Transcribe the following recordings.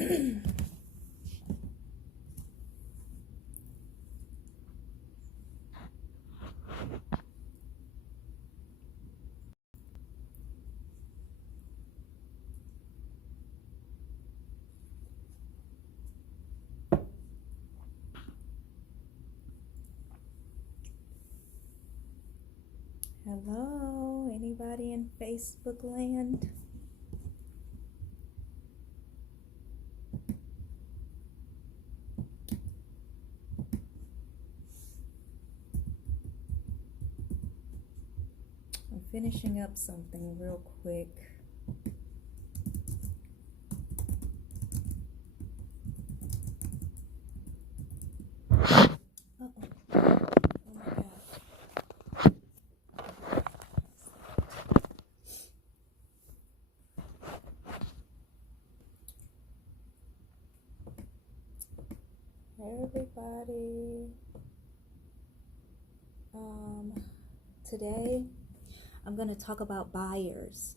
Hello, anybody in Facebook land? I'm finishing up something real quick. Hey everybody. Today I'm going to talk about buyers.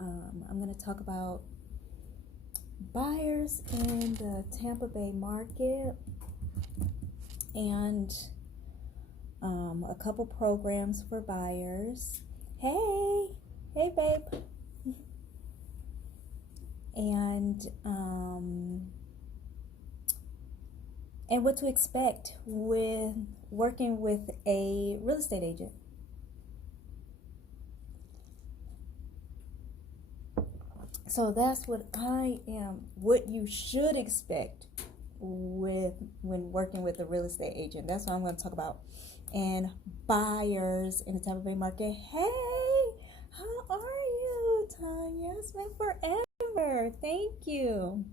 I'm going to talk about buyers in the Tampa Bay market and a couple programs for buyers. Hey babe. And what to expect with working with a real estate agent. So that's what you should expect when working with a real estate agent. That's what I'm going to talk about. And buyers in the Tampa Bay market. Hey, how are you, Tanya? It's been forever. Thank you.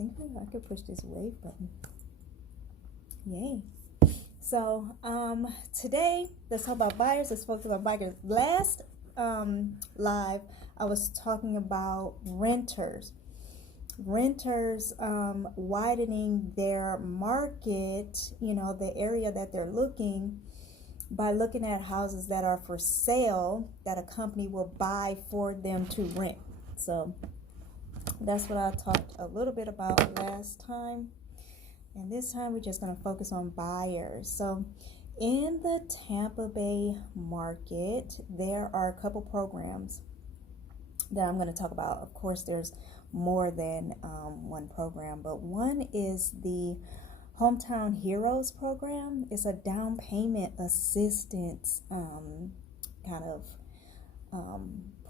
I think I could push this wave button. Yay. So today, let's talk about buyers. Let's focus on buyers. Last live, I was talking about renters widening their market, the area that they're looking, by looking at houses that are for sale that a company will buy for them to rent. So that's what I talked a little bit about last time. And this time we're just going to focus on buyers. So in the Tampa Bay market, there are a couple programs that I'm going to talk about. Of course, there's more than one program, but one is the Hometown Heroes program. It's a down payment assistance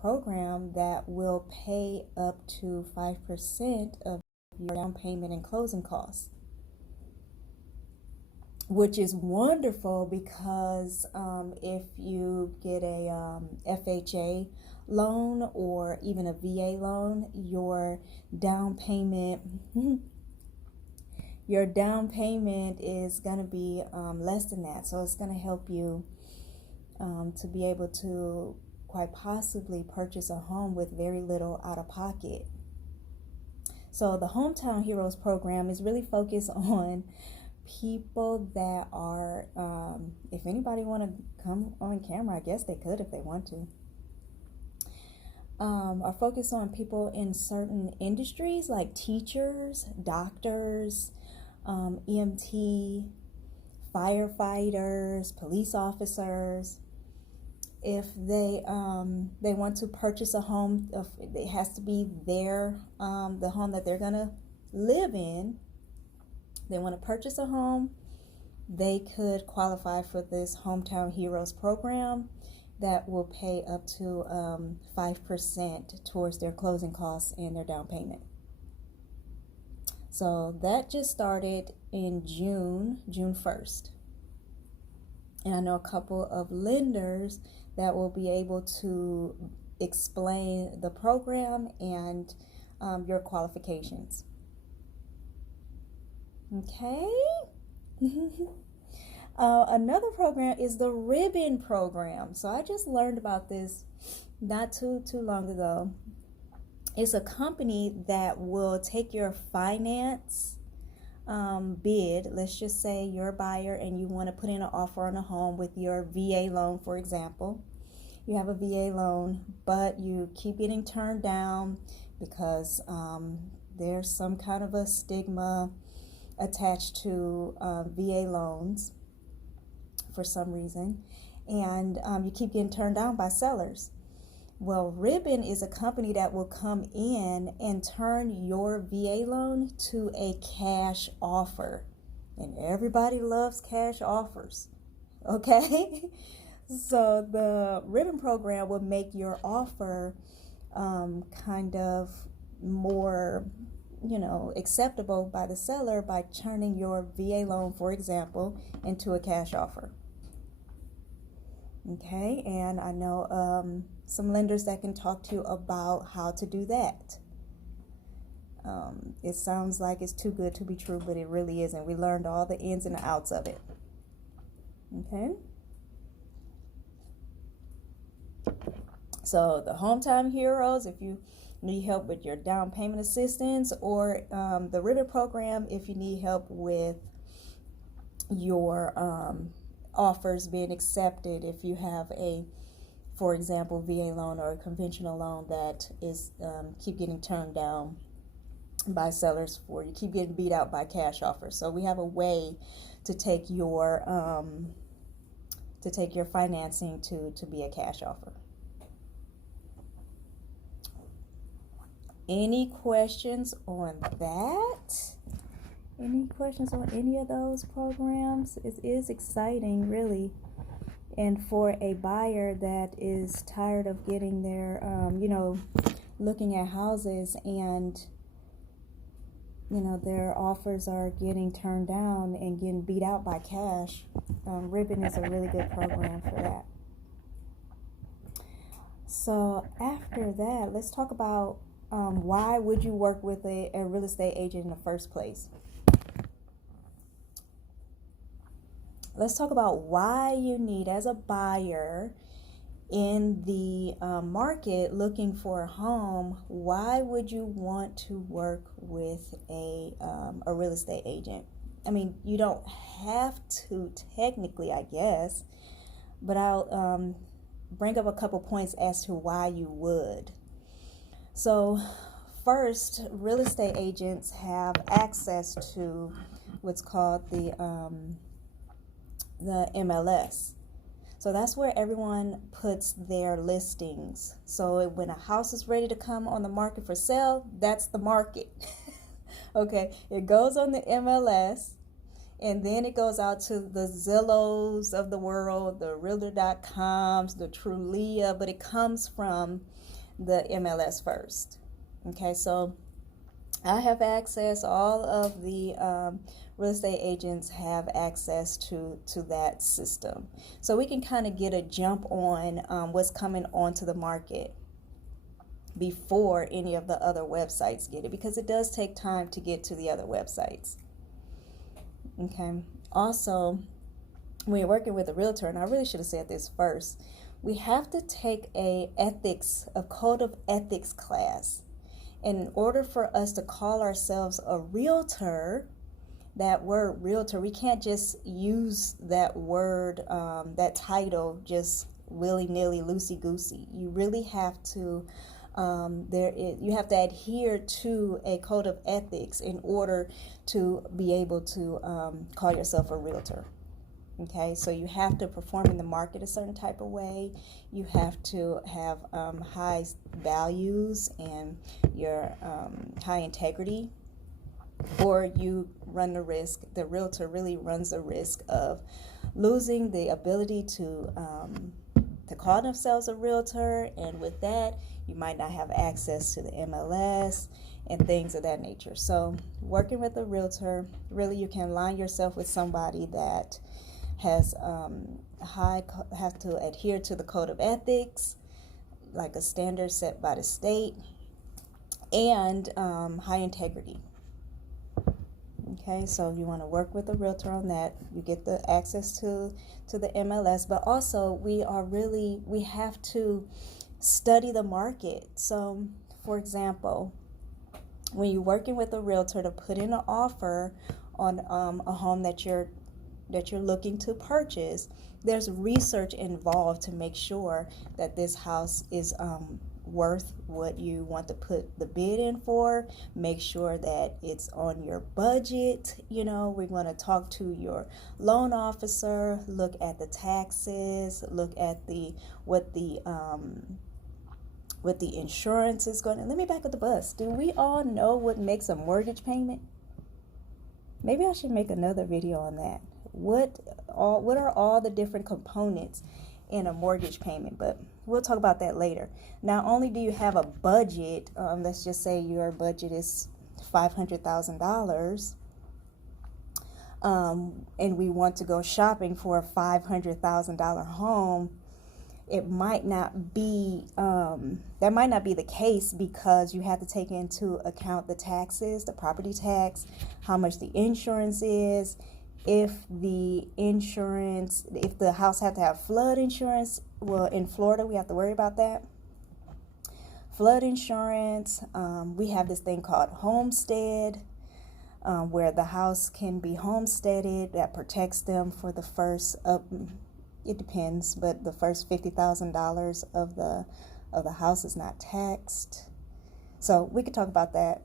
program that will pay up to 5% of your down payment and closing costs, which is wonderful because if you get a FHA loan or even a VA loan, your down payment is going to be less than that. So it's going to help you to be able to quite possibly purchase a home with very little out of pocket. So the Hometown Heroes program is really focused on people that are, if anybody want to come on camera, I guess they could if they want to, are focused on people in certain industries like teachers, doctors, EMT, firefighters, police officers. If they want to purchase a home, it has to be the home that they're gonna live in. They want to purchase a home, they could qualify for this Hometown Heroes program that will pay up to 5% towards their closing costs and their down payment. So that just started in June 1st. And I know a couple of lenders that will be able to explain the program and your qualifications. Okay. Another program is the Ribbon program. So I just learned about this not too long ago. It's a company that will take your finance bid. Let's just say you're a buyer and you want to put in an offer on a home with your VA loan, for example. You have a VA loan, but you keep getting turned down because there's some kind of a stigma attached to VA loans for some reason, and you keep getting turned down by sellers. Well, Ribbon is a company that will come in and turn your VA loan to a cash offer. And everybody loves cash offers, okay? So the Ribbon program will make your offer kind of more, acceptable by the seller by turning your VA loan, for example, into a cash offer. Okay, and I know some lenders that can talk to you about how to do that. It sounds like it's too good to be true, but it really isn't. We learned all the ins and outs of it. Okay. So the Hometown Heroes, if you need help with your down payment assistance, or the Ribbon program, if you need help with your offers being accepted, if you have a, for example, VA loan or a conventional loan that is keep getting turned down by sellers, for you keep getting beat out by cash offers. So we have a way to take your financing to be a cash offer. Any questions on that? Any questions on any of those programs? It is exciting, really. And for a buyer that is tired of getting their, looking at houses and, their offers are getting turned down and getting beat out by cash, Ribbon is a really good program for that. So after that, let's talk about why would you work with a real estate agent in the first place? Let's talk about why you need, as a buyer in the market looking for a home, why would you want to work with a real estate agent? I mean, you don't have to technically, I guess, but I'll bring up a couple points as to why you would. So first, real estate agents have access to what's called the MLS. So that's where everyone puts their listings. So when a house is ready to come on the market for sale, that's the market. Okay, it goes on the MLS, and then it goes out to the Zillows of the world, the Realtor.coms, the Trulia, but it comes from the MLS first. Okay, so I have access, all of the real estate agents have access to that system. So we can kind of get a jump on what's coming onto the market before any of the other websites get it, because it does take time to get to the other websites. Okay, also, when you're working with a realtor, and I really should have said this first, we have to take a code of ethics class. In order for us to call ourselves a realtor, that word realtor, we can't just use that word, that title, just willy-nilly, loosey-goosey. You really have to, you have to adhere to a code of ethics in order to be able to call yourself a realtor. Okay, so you have to perform in the market a certain type of way. You have to have high values and your high integrity, or you run the risk, the realtor really runs the risk of losing the ability to call themselves a realtor, and with that, you might not have access to the MLS and things of that nature. So working with a realtor, really you can align yourself with somebody that has have to adhere to the code of ethics, like a standard set by the state, and high integrity. Okay, so you want to work with a realtor on that. You get the access to the MLS, but also we have to study the market. So, for example, when you're working with a realtor to put in an offer on a home that you're looking to purchase, there's research involved to make sure that this house is worth what you want to put the bid in for. Make sure that it's on your budget. We're going to talk to your loan officer, look at the taxes, look at what the insurance is going to. Let me back up the bus. Do we all know what makes a mortgage payment? Maybe I should make another video on that. What are all the different components in a mortgage payment? But we'll talk about that later. Not only do you have a budget, let's just say your budget is $500,000, and we want to go shopping for a $500,000 home. It might not be that might not be the case, because you have to take into account the taxes, the property tax, how much the insurance is. If the house had to have flood insurance, well, in Florida we have to worry about that. Flood insurance. We have this thing called homestead, where the house can be homesteaded. That protects them for the first it depends, but the first $50,000 of the house is not taxed. So we could talk about that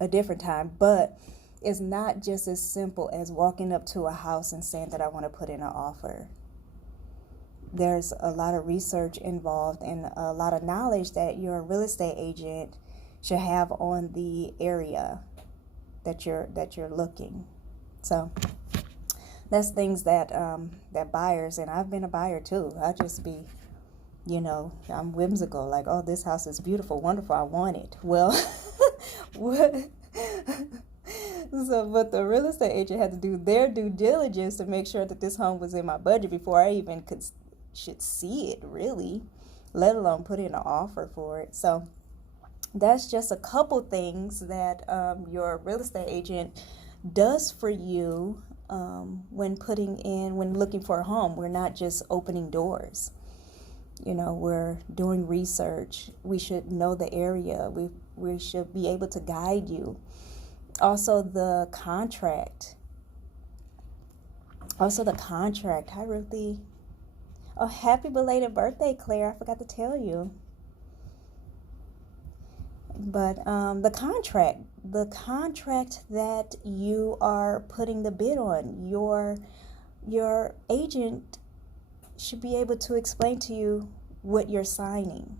a different time. But it's not just as simple as walking up to a house and saying that I want to put in an offer. There's a lot of research involved and a lot of knowledge that your real estate agent should have on the area that you're looking. So that's things that buyers, and I've been a buyer too. I just be, I'm whimsical, like, oh, this house is beautiful, wonderful, I want it. Well, what? So, but the real estate agent had to do their due diligence to make sure that this home was in my budget before I even should see it, really, let alone put in an offer for it. So that's just a couple things that your real estate agent does for you when looking for a home. We're not just opening doors. We're doing research. We should know the area. We should be able to guide you. Also, the contract. Oh, happy belated birthday, Claire. I forgot to tell you. But the contract that you are putting the bid on, your agent should be able to explain to you what you're signing.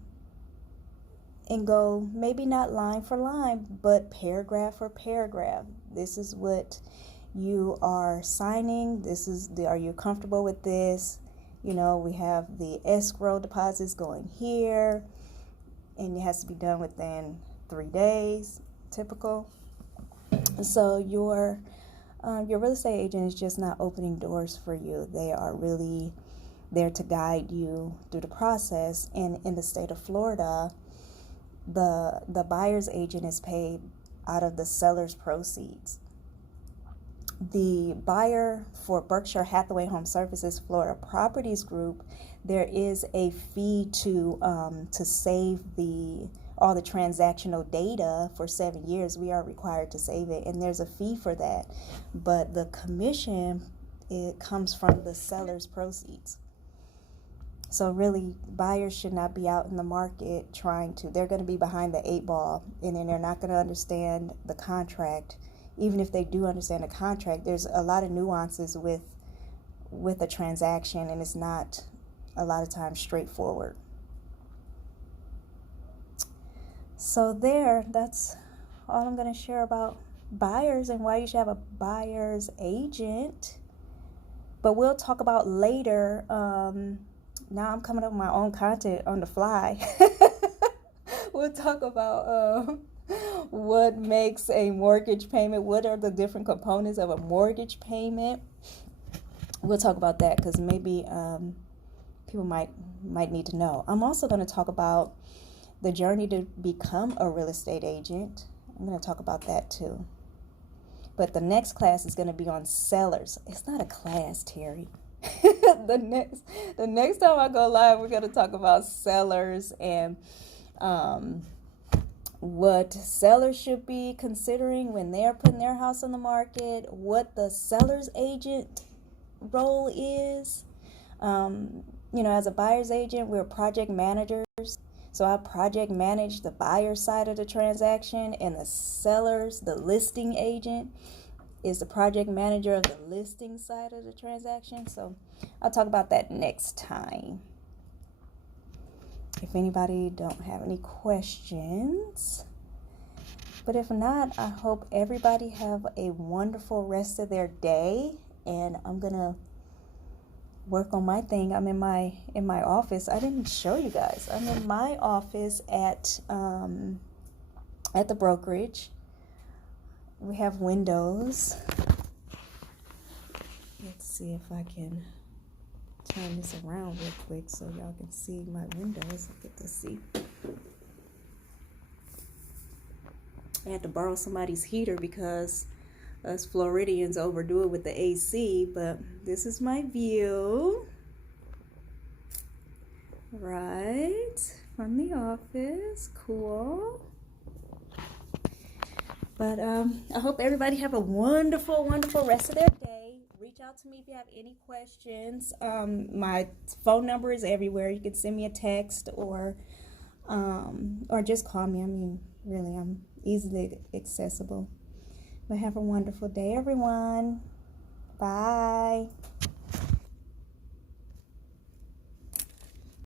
And go, maybe not line for line, but paragraph for paragraph. This is what you are signing. Are you comfortable with this? We have the escrow deposits going here, and it has to be done within 3 days, typical. So your real estate agent is just not opening doors for you. They are really there to guide you through the process. And in the state of Florida, the buyer's agent is paid out of the seller's proceeds. The buyer for Berkshire Hathaway HomeServices Florida Properties Group, there is a fee to save all the transactional data for 7 years. We are required to save it, and there's a fee for that. But the commission, it comes from the seller's proceeds. So really, buyers should not be out in the market they're going to be behind the 8 ball, and then they're not going to understand the contract. Even if they do understand the contract, there's a lot of nuances with a transaction, and it's not a lot of times straightforward. So that's all I'm going to share about buyers and why you should have a buyer's agent. But we'll talk about later. Now I'm coming up with my own content on the fly. We'll talk about what makes a mortgage payment. What are the different components of a mortgage payment? We'll talk about that, because maybe people might need to know. I'm also going to talk about the journey to become a real estate agent. I'm going to talk about that too. But the next class is going to be on sellers. It's not a class, Terry. The next time I go live, we're going to talk about sellers and what sellers should be considering when they're putting their house on the market, what the seller's agent role is. As a buyer's agent, we're project managers. So I project manage the buyer side of the transaction, and the sellers, the listing agent, is the project manager of the listing side of the transaction. So I'll talk about that next time. If anybody don't have any questions, but if not, I hope everybody have a wonderful rest of their day, and I'm gonna work on my thing. I'm in my office. I didn't show you guys. I'm in my office at the brokerage. We have windows. Let's see if I can turn this around real quick so y'all can see my windows. Get to see. I had to borrow somebody's heater because us Floridians overdo it with the AC, but this is my view right from the office. Cool. But I hope everybody have a wonderful, wonderful rest of their day. Reach out to me if you have any questions. My phone number is everywhere. You can send me a text or just call me. I mean, really, I'm easily accessible. But have a wonderful day, everyone. Bye.